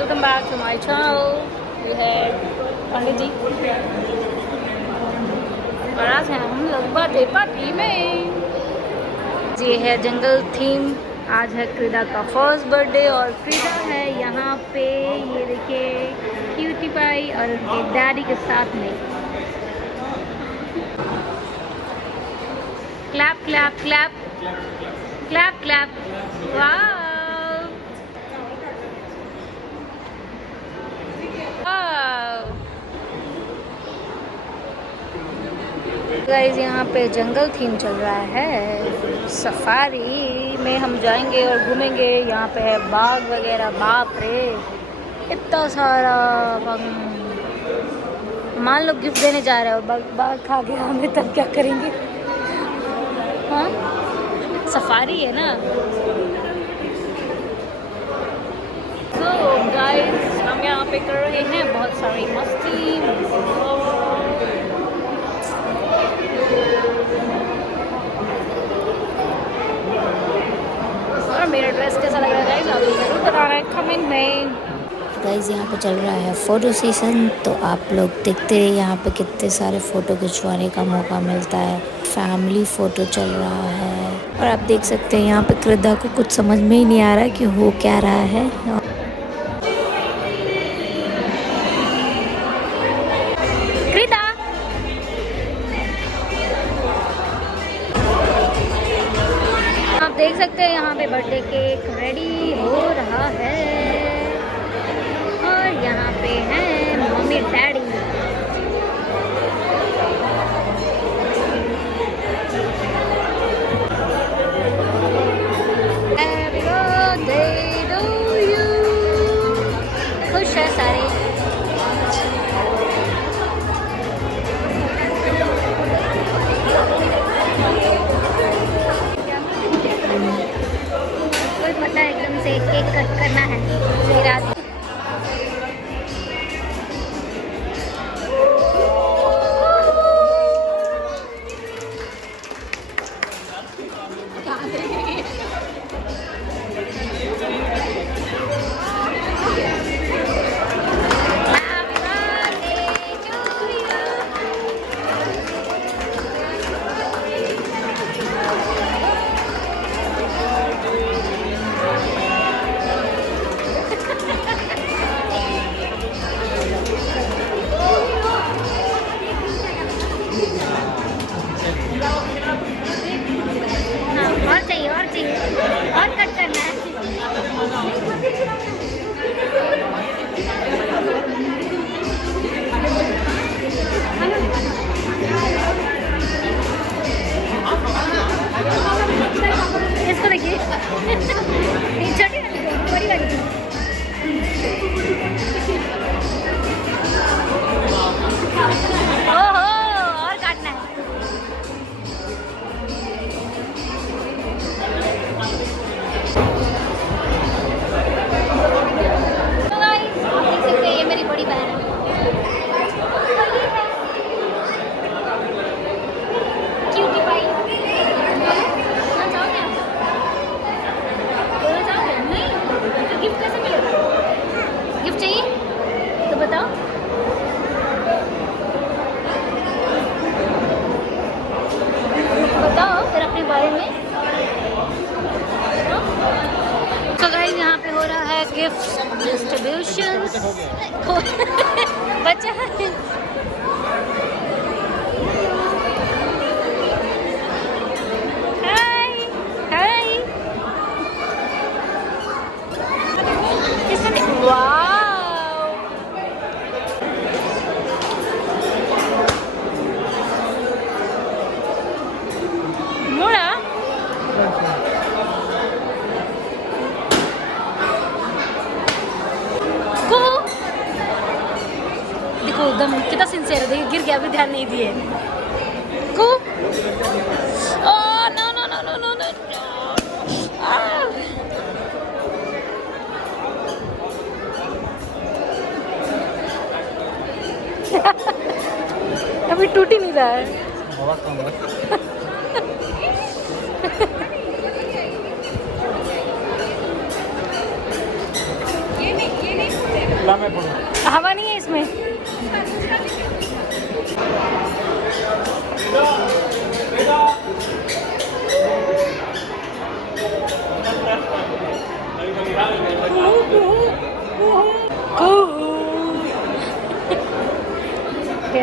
Welcome back to my channel. ये है पंडित जी और आज हैं हम लोग बर्थडे पार्टी में। ये है जंगल थीम। आज है क्रीदा का फर्स्ट बर्थडे और क्रीदा है यहाँ पे, ये देखिए क्यूटी पाई और उनके डैडी के साथ में। Clap clap clap clap clap. वाह गाइस, यहाँ पे जंगल थीम चल रहा है। सफारी में हम जाएंगे और घूमेंगे। यहाँ पे है बाघ वगैरह। बाप रे इतना सारा बाघ। मान लो गिफ्ट देने जा रहे हो, बाघ खा गया हमें, तब क्या करेंगे? हाँ सफारी है ना। तो गाइस हम यहाँ पे कर रहे हैं बहुत सारी मस्ती। और मेरा ड्रेस कैसा लग रहा है गाइस, आप जरूर बताना है कमेंट में। गाइस यहाँ पे चल रहा है फ़ोटो सेशन, तो आप लोग देखते हैं यहाँ पे कितने सारे फ़ोटो खिंचवाने का मौका मिलता है। फैमिली फ़ोटो चल रहा है और आप देख सकते हैं यहाँ पे क्रीदा को कुछ समझ में ही नहीं आ रहा कि हो क्या रहा है। क्रीदा आप देख सकते हैं यहाँ पे बर्थडे केक रेडी हो रहा है और यहाँ पे हैं mummy daddy. Happy birthday to you. खुश है सारे। कोई पता है एकदम से केक कट करना है पूरी रात। और चाहिए और कट करना है। इसको देखिए छोटी वाली बड़ी वाली। ओहो और काटना है। ये मेरी बड़ी बहन है। Cutie pie. बोलना चाहोगे आप? बोलना चाहोगे? नहीं तो गिफ्ट कैसे मिलेगा? गिफ्ट चाहिए तो बताओ। बताओ फिर अपने बारे में। तो गाइस यहाँ पे हो रहा है गिफ्ट डिस्ट्रीब्यूशन। बच्चा हाय हाय। वाओ मोड़ा देखो एकदम कितना सिंसियर है। गिर गया, अभी ध्यान नहीं दिए को। No no no no no no. अभी टूट ही नहीं रहा है। ये नहीं हवा नहीं है इसमें।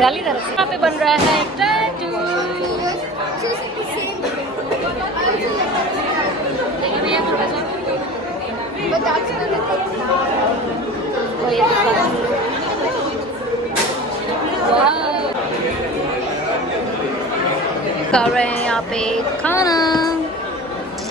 वाली तरफ से यहाँ पे बन रहा है टैटू। कर रहे हैं यहाँ पे खाना।